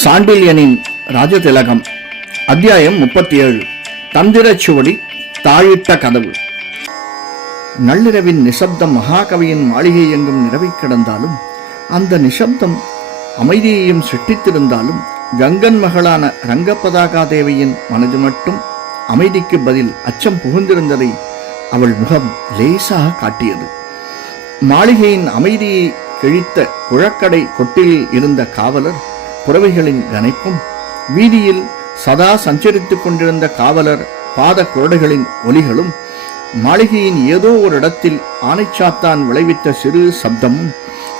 சாண்டில்யனின் ராஜதிலகம் அத்தியாயம் முப்பத்தி ஏழு தந்திரச்சுவடி தாழிட்ட கதவு. நள்ளிரவின் நிசப்தம் மகாகவியின் மாளிகை எங்கும் நிறவிக் கிடந்தாலும் அந்த நிசப்தம் அமைதியையும் சிட்டித்திருந்தாலும் கங்கன் மகளான ரங்கபதாகா தேவியின் மனது மட்டும் அமைதிக்கு பதில் அச்சம் புகுந்திருந்ததை அவள் முகம் லேசாக காட்டியது. மாளிகையின் அமைதியை கிழித்த குழக்கடை கொட்டில் இருந்த காவலர் புறவைகளின் கனைப்பும் வீதியில் சதா சஞ்சரித்துக் கொண்டிருந்த காவலர் பாத குரடுகளின் ஒலிகளும் மாளிகையின் ஏதோ ஒரு இடத்தில் ஆனைச்சாத்தான் விளைவித்த சிறு சப்தமும்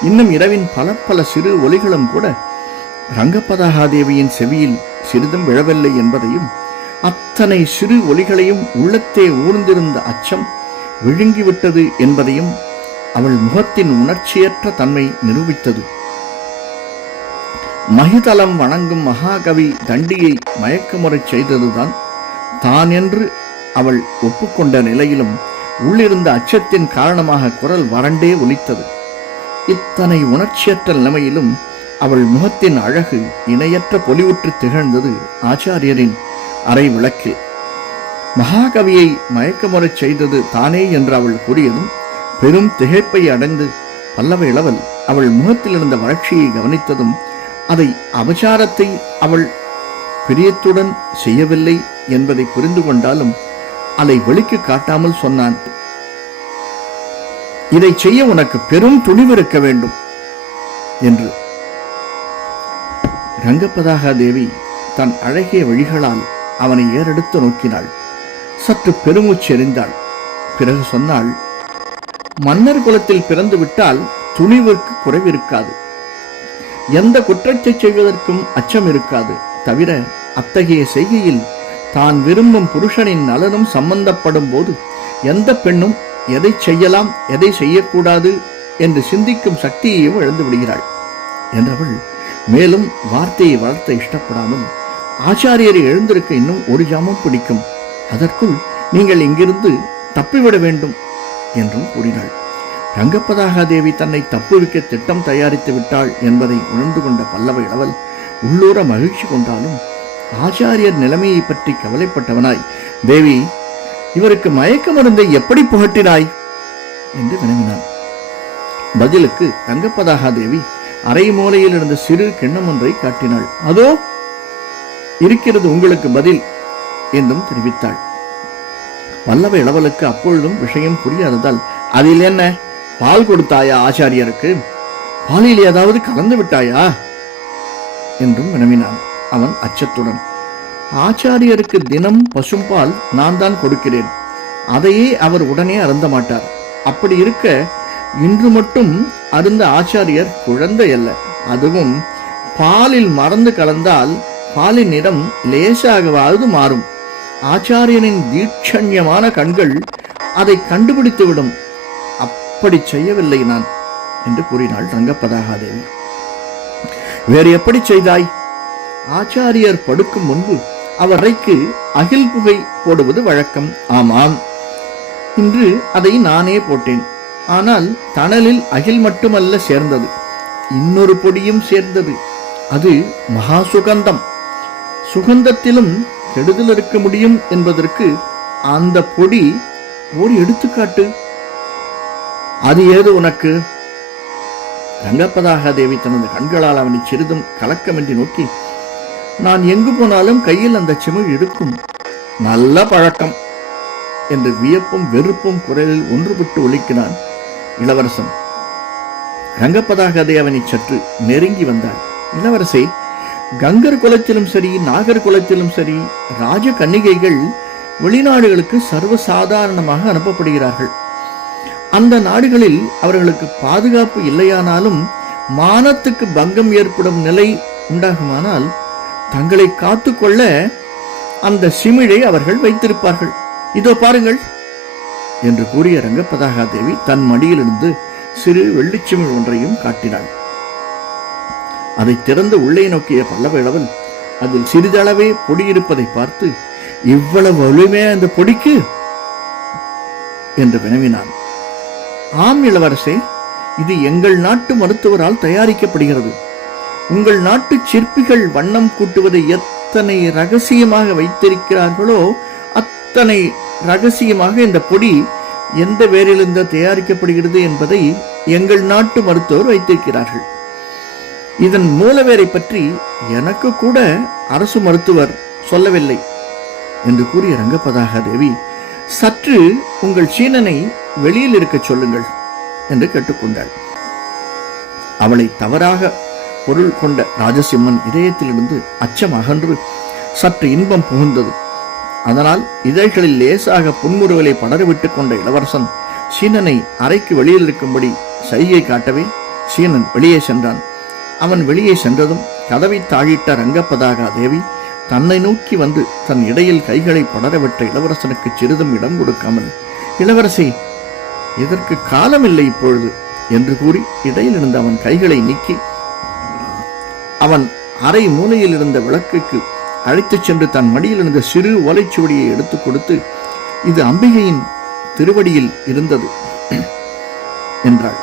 இன்னும் இரவின் பல பல சிறு ஒலிகளும் கூட ரங்கபதாகாதேவியின் செவியில் சிறிதும் விழவில்லை என்பதையும் அத்தனை சிறு ஒலிகளையும் உள்ளத்தே ஊர்ந்திருந்த அச்சம் விழுங்கிவிட்டது என்பதையும் அவள் முகத்தின் உணர்ச்சியற்ற தன்மை நிரூபித்தது. மகிதலம் வணங்கும் மகாகவி தண்டியை மயக்கமுறச் செய்ததுதான் தான் என்று அவள் ஒப்புக்கொண்ட நிலையிலும் உள்ளிருந்த அச்சத்தின் காரணமாக குரல் வறண்டே ஒலித்தது. இத்தனை உணர்ச்சியற்ற நிலைமையிலும் அவள் முகத்தின் அழகு இணையற்ற பொலிவுற்று திகழ்ந்தது ஆச்சாரியரின் அறை விளக்கில் மகாகவியை மயக்கமுறச் செய்தது தானே என்று அவள் கூறியதும் பெரும் திகைப்பை அடைந்து பல்லவ இளவல் அவள் முகத்தில் இருந்த வறட்சியை கவனித்ததும் அதை அபச்சாரத்தை அவள் பிரியத்துடன் செய்யவில்லை என்பதை புரிந்து கொண்டாலும் அதை வெளிக்கு காட்டாமல் சொன்னான். இதை செய்ய உனக்கு பெரும் துணிவு இருக்க வேண்டும் என்று. ரங்கபதாகா தேவி தன் அழகிய வழிகளால் அவனை ஏறெடுத்து நோக்கினாள். சற்று பெருமூச்செறிந்தாள் பிறகு சொன்னாள் மன்னர் குலத்தில் பிறந்து விட்டால் துணிவிற்கு குறைவிருக்காது எந்த குற்றத்தை செய்வதற்கும் அச்சம் இருக்காது. தவிர அத்தகைய செய்கையில் தான் விரும்பும் புருஷனின் நலனும் சம்பந்தப்படும் போது எந்த பெண்ணும் எதை செய்யலாம் எதை செய்யக்கூடாது என்று சிந்திக்கும் சக்தியையும் இழந்து விடுகிறாள். என்றவள் மேலும் வார்த்தையை வளர்த்த இஷ்டப்படாமல் ஆச்சாரியரை எழுந்திருக்க இன்னும் ஒரு ஜாமம் பிடிக்கும். அதற்குள் நீங்கள் இங்கிருந்து தப்பிவிட வேண்டும் என்றும் கூறினாள். ரங்கப்பதாக தேவி தன்னை தப்புவிக்க திட்டம் தயாரித்து விட்டாள் என்பதை உணர்ந்து கொண்ட பல்லவ இளவல் உள்ளூர மகிழ்ச்சி கொண்டாலும் ஆச்சாரியர் நிலைமையை பற்றி கவலைப்பட்டவனாய் தேவி இவருக்கு மயக்க மருந்தை எப்படி புகட்டினாய்? என்று வினவினான். பதிலுக்கு ரங்கப்பதாகா தேவி அரை மூலையில் இருந்த சிறு கிண்ணம் ஒன்றை காட்டினாள். அதோ இருக்கிறது உங்களுக்கு பதில் என்றும் தெரிவித்தாள். பல்லவ இளவலுக்கு அப்பொழுதும் விஷயம் புரியாததால் அதில் என்ன? பால் கொடுத்தாயா ஆச்சாரியருக்கு? பாலில் ஏதாவது கலந்து விட்டாயா? என்றும் வினவினான் அவன் அச்சத்துடன். ஆச்சாரியருக்கு தினம் பசும்பால் நான் தான் கொடுக்கிறேன். அதையே அவர் உடனே அருந்த மாட்டார். அப்படி இருக்க இன்று மட்டும் அருந்த ஆச்சாரியர் குழந்தை அல்ல. அதுவும் பாலில் மறந்து கலந்தால் பாலின் நிறம் லேசாகவாவது மாறும். ஆச்சாரியனின் தீட்சண்யமான கண்கள் அதை கண்டுபிடித்துவிடும். அப்படி செய்யவில்லை நான் என்று கூறினாள் ரங்கப்பதாகாதேவி. வேறு எப்படி செய்தாய்? ஆச்சாரியர் படுக்கும் முன்பு அவரைக்கு அகில் புகை போடுவது வழக்கம். ஆமாம். இன்று அதை நானே போட்டேன். ஆனால் தணலில் அகில் மட்டுமல்ல சேர்ந்தது. இன்னொரு பொடியும் சேர்ந்தது. அது மகா சுகந்தம் சுகந்தத்திலும் கெடுதல் இருக்க முடியும் என்பதற்கு அந்த பொடி ஒரு எடுத்துக்காட்டு. அது ஏது உனக்கு? ரங்கப்பதாக தேவி தனது கண்களால் அவனை சிறிதும் கலக்கமின்றி நோக்கி நான் எங்கு போனாலும் கையில் அந்த சிமிழ் இருக்கும் நல்ல பழக்கம். என்று வியப்பும் வெறுப்பும் குரலில் ஒன்றுபட்டு ஒழிக்கினான் இளவரசன். ரங்கப்பதாக அவனை சற்று நெருங்கி வந்தாள். இளவரசே கங்கர் குலத்திலும் சரி நாகர் குலத்திலும் சரி ராஜ கன்னிகைகள் வெளிநாடுகளுக்கு சர்வசாதாரணமாக அனுப்பப்படுகிறார்கள். அந்த நாடுகளில் அவர்களுக்கு பாதுகாப்பு இல்லையானாலும் மானத்துக்கு பங்கம் ஏற்படும் நிலை உண்டாகுமானால் தங்களை காத்துக்கொள்ள அந்த சிமிழை அவர்கள் வைத்திருப்பார்கள். இதோ பாருங்கள். என்று கூறிய ரங்கப்பதாகா தேவி தன் மடியிலிருந்து சிறு வெள்ளிச்சிமிழ் ஒன்றையும் காட்டினாள். அதை திறந்து உள்ளே நோக்கிய பல்லவ இளவன் அதில் சிறிதளவே பொடி இருப்பதை பார்த்து இவ்வளவு வலிமையா அந்த பொடிக்கு? என்று வினவினான். ஆம் இளவரசே இது எங்கள் நாட்டு மருத்துவரால் தயாரிக்கப்படுகிறது. உங்கள் நாட்டு சிற்பிகள் வண்ணம் கூட்டுவதை எத்தனை ரகசியமாக வைத்திருக்கிறார்களோ அத்தனை ரகசியமாக இந்த பொடி எந்த வேரிலிருந்து தயாரிக்கப்படுகிறது என்பதை எங்கள் நாட்டு மருத்துவர் வைத்திருக்கிறார்கள். இதன் மூலவேரை பற்றி எனக்கு கூட அரசு மருத்துவர் சொல்லவில்லை என்று கூறிய ரங்கபதாக தேவி சற்று உங்கள் சீனனை வெளியில் இருக்கச் சொல்லுங்கள் என்று கேட்டுக்கொண்டாள். அவளை தவறாக பொருள் கொண்ட ராஜசிம்மன் இதயத்திலிருந்து அச்சம் அகன்று சற்று இன்பம் புகுந்தது. அதனால் இதழ்களில் லேசாக புன்முறுவலை படரவிட்டுக் கொண்ட இளவரசன் சீனனை அறைக்கு வெளியில் இருக்கும்படி சைகை காட்டவே சீனன் வெளியே சென்றான். அவன் வெளியே சென்றதும் கதவை தாழிட்ட ரங்கப்பதாகா தேவி தன்னை நோக்கி வந்து தன் இடையில் கைகளை படரவிட்ட இளவரசனுக்கு சிறிதும் இடம் கொடுக்காமல் இளவரசி இதற்கு காலமில்லை இப்பொழுது? என்று கூறி இடையில் இருந்த அவன் கைகளை நீக்கி அவன் அரை மூலையில் இருந்த விளக்குக்கு அழைத்துச் சென்று தன் மடியில் இருந்த சிறு ஓலைச்சுவடியை எடுத்துக் கொடுத்து இது அம்பிகையின் திருவடியில் இருந்தது என்றாள்.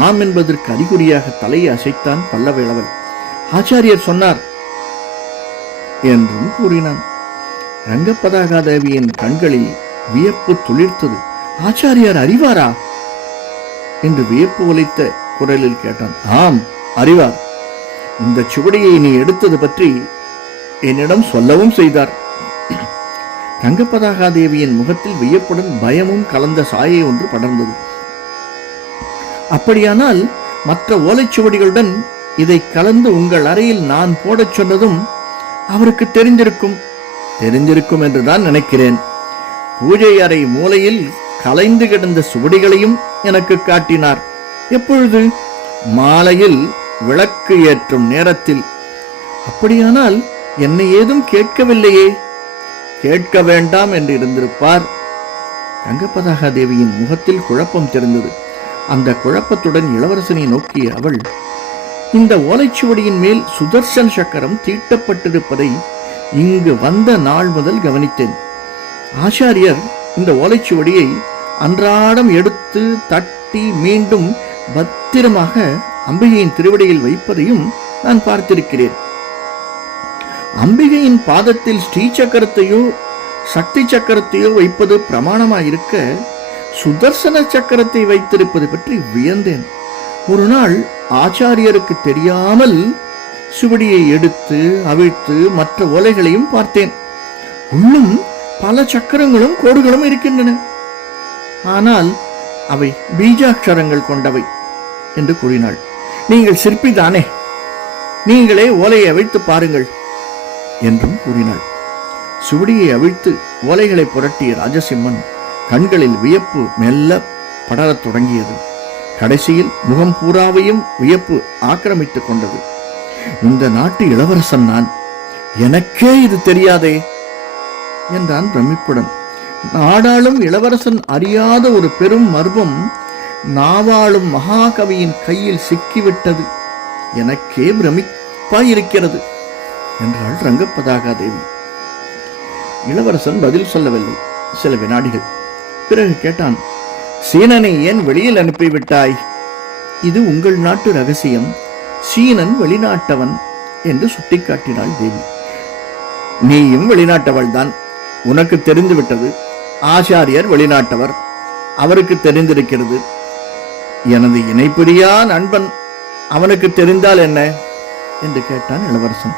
ஆம் என்பதற்கு அறிகுறியாக தலையை அசைத்தான் பல்லவேளவன் ஆச்சாரியர் சொன்னார் என்றும் கூறினான். ரங்கப்பதாகாதேவியின் கண்களில் வியப்பு துளிர்த்தது. ஆச்சாரியார் அறிவாரா? என்று வியப்பு ஒலித்த குரலில் கேட்டான். ஆம் அறிவார். இந்த சுவடியை நீ எடுத்தது பற்றி என்னிடம் சொல்லவும் செய்தார். ரங்கப்பதாகாதேவியின் முகத்தில் வியப்புடன் பயமும் கலந்த சாயை ஒன்று படர்ந்தது. அப்படியானால் மற்ற ஓலைச்சுவடிகளுடன் இதை கலந்து உங்கள் அறையில் நான் போடச் சொன்னதும் அவருக்கு தெரிந்திருக்கும். தெரிந்திருக்கும் என்றுதான் நினைக்கிறேன். பூஜை அறை மூலையில் கலைந்து கிடந்த சுவடிகளையும் எனக்கு காட்டினார். எப்பொழுது மாலையில் விளக்கு ஏற்றும் நேரத்தில் அப்படியானால் என்னை ஏதும் கேட்கவில்லையே? கேட்க வேண்டாம் என்று இருந்திருப்பார். ரங்கபதாக தேவியின் முகத்தில் குழப்பம் தெரிந்தது. அந்த குழப்பத்துடன் இளவரசனை நோக்கிய அவள் இந்த ஓலைச்சுவடியின் மேல் சுதர்சன் சக்கரம் தீட்டப்பட்டிருப்பதை இங்கு வந்த நாள் முதல் கவனித்தேன். ஆச்சாரியர் இந்த ஓலைச்சுவடியை அன்றாடம் எடுத்து தட்டி மீண்டும் பத்திரமாக அம்பிகையின் திருவடியில் வைப்பதையும் நான் பார்த்திருக்கிறேன். அம்பிகையின் பாதத்தில் ஸ்ரீ சக்கரத்தையோ சக்தி சக்கரத்தையோ வைப்பது பிரமாணமாயிருக்க சுதர்சன சக்கரத்தை வைத்திருப்பது பற்றி வியந்தேன். ஒரு நாள் ஆச்சாரியருக்கு தெரியாமல் சுவடியை எடுத்து அவிழ்த்து மற்ற ஓலைகளையும் பார்த்தேன். உள்ளும் பல சக்கரங்களும் கோடுகளும் இருக்கின்றன. ஆனால் அவை பீஜாட்சரங்கள் கொண்டவை என்று கூறினாள். நீங்கள் சிற்பிதானே நீங்களே ஓலையை அவிழ்த்து பாருங்கள் என்றும் கூறினாள். சுவடியை அவிழ்த்து ஓலைகளை புரட்டிய ராஜசிம்மன் கண்களில் வியப்பு மெல்ல படரத் தொடங்கியது. கடைசியில் முகம் பூராவையும் வியப்பு ஆக்கிரமித்துக் கொண்டது. இந்த நாட்டு இளவரசன் நான். எனக்கே இது தெரியாதே என்றான் பிரமிப்புடன். நாடாளும் இளவரசன் அறியாத ஒரு பெரும் மர்மம் நாவாளும் மகாகவியின் கையில் சிக்கிவிட்டது. எனக்கே இருக்கிறது என்றாள் ரங்கப்பதாகா தேவி இளவரசன் பதில் சொல்லவில்லை. சில வினாடிகள். பிறகு கேட்டான் சீனனை ஏன் வெளியில் அனுப்பிவிட்டாய்? இது உங்கள் நாட்டு ரகசியம். சீனன் வெளிநாட்டவன் என்று சுட்டிக்காட்டினாள் தேவி. நீயும் வெளிநாட்டவள்தான். உனக்கு தெரிந்துவிட்டது. ஆச்சாரியர் வெளிநாட்டவர். அவருக்கு தெரிந்திருக்கிறது. எனது இணைப்பிரியா நண்பன் அவனுக்கு தெரிந்தால் என்ன? என்று கேட்டான் இளவரசன்.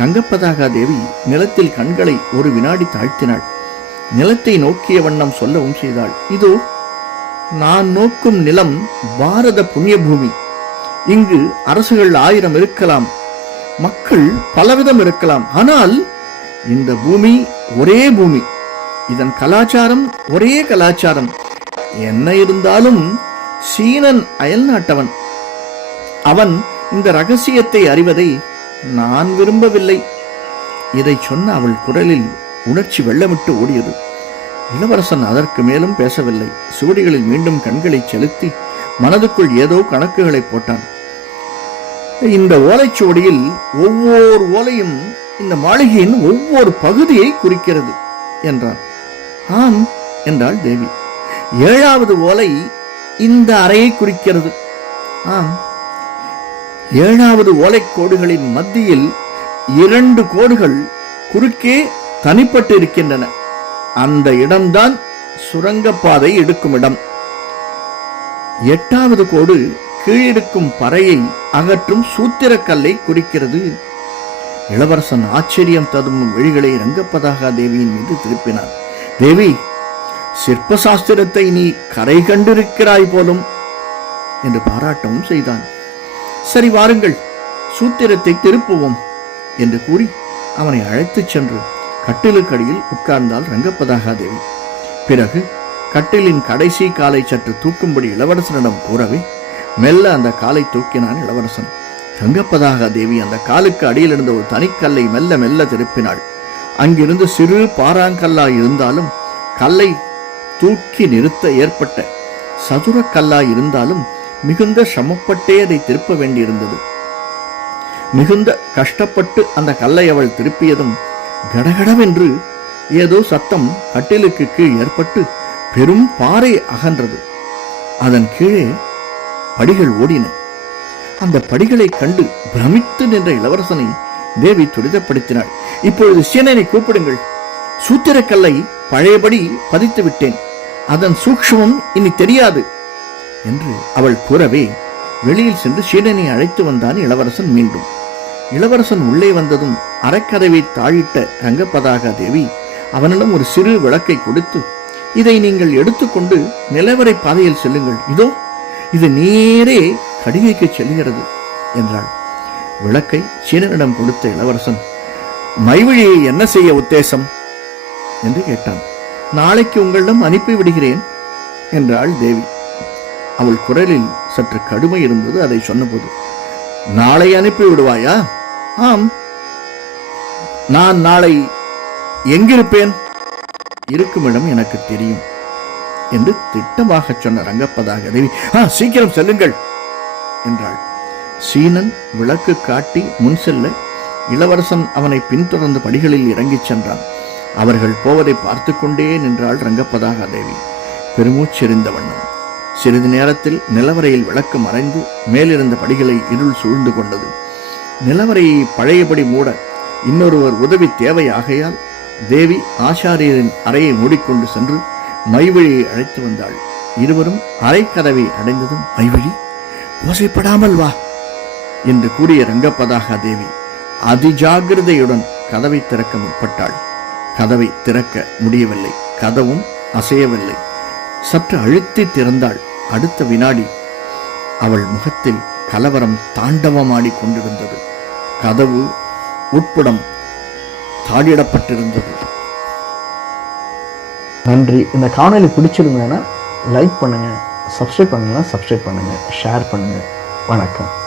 ரங்கப்பதாகா தேவி நிலத்தில் கண்களை ஒரு வினாடி தாழ்த்தினாள். நிலத்தை நோக்கிய வண்ணம் சொல்லவும் செய்தாள். இதோ நான் நோக்கும் நிலம் பாரத புண்ணிய பூமி இங்கு அரசுகள் ஆயிரம் இருக்கலாம் மக்கள் பலவிதம் இருக்கலாம். ஆனால் இந்த பூமி ஒரே பூமி. இதன் கலாச்சாரம் ஒரே கலாச்சாரம். என்ன இருந்தாலும் சீனன் அயல் நாட்டவன் அவன் இந்த ரகசியத்தை அறிவதை நான் விரும்பவில்லை. இதை சொன்ன அவள் குரலில் உணர்ச்சி வெள்ளமிட்டு ஓடியது. இளவரசன் அதற்கு மேலும் பேசவில்லை. சுவடிகளில் மீண்டும் கண்களை செலுத்தி மனதுக்குள் ஏதோ கணக்குகளை போட்டான். இந்த ஓலைச்சுவடியில் ஒவ்வொரு ஓலையும் இந்த மாளிகையின் ஒவ்வொரு பகுதியை குறிக்கிறது என்றான். ஆம் என்றாள் தேவி. ஏழாவது ஓலை இந்த அறையை குறிக்கிறது. ஆம். ஏழாவது ஓலைக்கோடுகளின் மத்தியில் இரண்டு கோடுகள் குறுக்கே தனிப்பட்டு இருக்கின்றன. அந்த இடம்தான் சுரங்கப்பாதை எடுக்கும் இடம். எட்டாவது கோடு கீழிருக்கும் பறையை அகற்றும் சூத்திரக்கல்லை குறிக்கிறது. இளவரசன் ஆச்சரியம் ததும் விழிகளை ரங்கப்பதாகா தேவியின் மீது திருப்பினார் தேவி சிற்ப சாஸ்திரத்தை நீ கரை கண்டிருக்கிறாய் போலும் என்று பாராட்டவும் செய்தான். சரி வாருங்கள் சூத்திரத்தை திருப்புவோம் என்று கூறி அவனை அழைத்துச் சென்று கட்டிலுக்கடியில் உட்கார்ந்தாள் ரங்கப்பதாகா தேவி. பிறகு கட்டிலின் கடைசி காலை சற்று தூக்கும்படி இளவரசனிடம் கூறவே மெல்ல அந்த காலை தூக்கினான் இளவரசன். ரங்கப்பதாகா தேவி அந்த காலுக்கு அடியில் இருந்த ஒரு தனிக்கல்லை மெல்ல மெல்ல திருப்பினாள். அங்கிருந்து சிறு பாறாங்கல்லாய் இருந்தாலும் கல்லை தூக்கி நிறுத்த ஏற்பட்ட சதுரக்கல்லாய் இருந்தாலும் மிகுந்த சிரமப்பட்டே அதை திருப்ப வேண்டியிருந்தது. மிகுந்த கஷ்டப்பட்டு அந்த கல்லை அவள் திருப்பியதும் கடகடவென்று ஏதோ சத்தம் கட்டிலுக்கு கீழ் ஏற்பட்டு பெரும் பாறை அகன்றது. அதன் கீழே படிகள் ஓடின. அந்த படிகளை கண்டு பிரமித்து நின்ற இளவரசனை தேவி துரிதப்படுத்தினாள். இப்பொழுது சீனனை கூப்பிடுங்கள். சூத்திரக்கல்லை பழையபடி பதித்து விட்டேன். அதன் சூக்ஷ்மம் இனி தெரியாது என்று அவள் கூறவே வெளியில் சென்று சீடனை அழைத்து வந்தான் இளவரசன் மீண்டும். இளவரசன் உள்ளே வந்ததும் அறக்கதவை தாழிட்ட ரங்கப்பதாகா தேவி அவனிடம் ஒரு சிறு விளக்கை கொடுத்து இதை நீங்கள் எடுத்துக்கொண்டு நிலவரை பாதையில் செல்லுங்கள். இதோ இது நேரே கடிகைக்கு செல்கிறது என்றாள். விளக்கை சீனனிடம் கொடுத்த இளவரசன் மைவிழியை என்ன செய்ய உத்தேசம்? என்று கேட்டான். நாளைக்கு உங்களிடம் அனுப்பி விடுகிறேன் என்றாள் தேவி. அவள் குரலில் சற்று கடுமை இருந்தது அதை சொன்னபோது. நாளை அனுப்பி விடுவாயா? ஆம். நான் நாளை எங்கிருப்பேன்? இருக்குமிடம் எனக்கு தெரியும் என்று திட்டமாக சொன்ன ரங்கப்பதாக தேவி. ஆ சீக்கிரம் செல்லுங்கள் என்றாள். சீனன் விளக்கு காட்டி முன் செல்ல இளவரசன் அவனை பின்தொடர்ந்து படிகளில் இறங்கிச் சென்றான். அவர்கள் போவதை பார்த்து கொண்டே நின்றாள் ரங்கப்பதாக தேவி. பெருமூச்செறிந்த வண்ணம். சிறிது நேரத்தில் நிலவரையில் விளக்கு மறைந்து மேலிருந்த படிகளை இருள் சூழ்ந்து கொண்டது. நிலவரையை பழையபடி மூட இன்னொருவர் உதவி தேவையாகையால் தேவி ஆச்சாரியரின் அறையை மூடிக்கொண்டு சென்று மைவழியை அழைத்து வந்தாள். இருவரும் அரைக்கதவை அடைந்ததும் மைவழி ஓசைப்படாமல் வா. என்று கூறிய ரங்கப்பதாகா தேவி அதிஜாகிரதையுடன் கதவை திறக்க முற்பட்டாள். கதவை திறக்க முடியவில்லை. கதவும் அசையவில்லை. சற்று அழுத்தி திறந்தாள் அடுத்த வினாடி. அவள் முகத்தில் கலவரம் தாண்டவமாடி கொண்டிருந்தது. கதவு உட்புடம் தாளிடப்பட்டிருந்தது. நன்றி. இந்த காணொலி பிடிச்சிருந்ததுன்னா லைக் பண்ணுங்கள் சப்ஸ்கிரைப் பண்ணுங்கன்னா சப்ஸ்கிரைப் பண்ணுங்கள் ஷேர் பண்ணுங்கள் வணக்கம்.